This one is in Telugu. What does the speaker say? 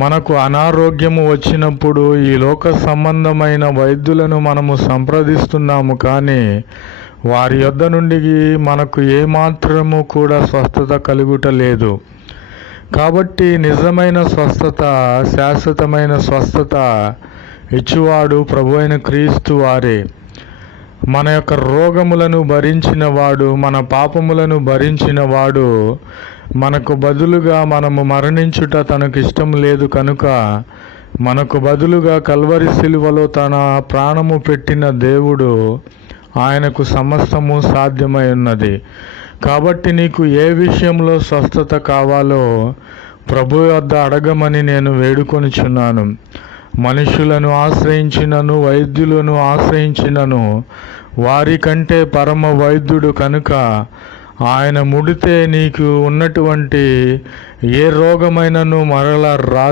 మనకు అనారోగ్యము వచ్చినప్పుడు ఈ లోక సంబంధమైన వైద్యులను మనము సంప్రదిస్తున్నాము, కానీ వారి యొద్ద నుండి మనకు ఏమాత్రము కూడా స్వస్థత కలుగుట లేదు. కాబట్టి నిజమైన స్వస్థత, శాశ్వతమైన స్వస్థత ఇచ్చువాడు ప్రభు అయిన క్రీస్తు వారే. మన యొక్క రోగములను భరించిన వాడు, మన పాపములను భరించిన వాడు, మనకు బదులుగా మనము మరణించుట తనకు ఇష్టం లేదు కనుక మనకు బదులుగా కల్వరి శిలువలో తన ప్రాణము పెట్టిన దేవుడు, ఆయనకు సమస్తము సాధ్యమై ఉన్నది. కాబట్టి నీకు ఏ విషయంలో స్వస్థత కావాలో ప్రభు వద్ద అడగమని నేను వేడుకొనుచున్నాను. మనుషులను ఆశ్రయించినను, వైద్యులను ఆశ్రయించినను వారికంటే పరమ వైద్యుడు కనుక ఆయన ముడితే నీకు ఉన్నటువంటి ఏ రోగమైనను మరలా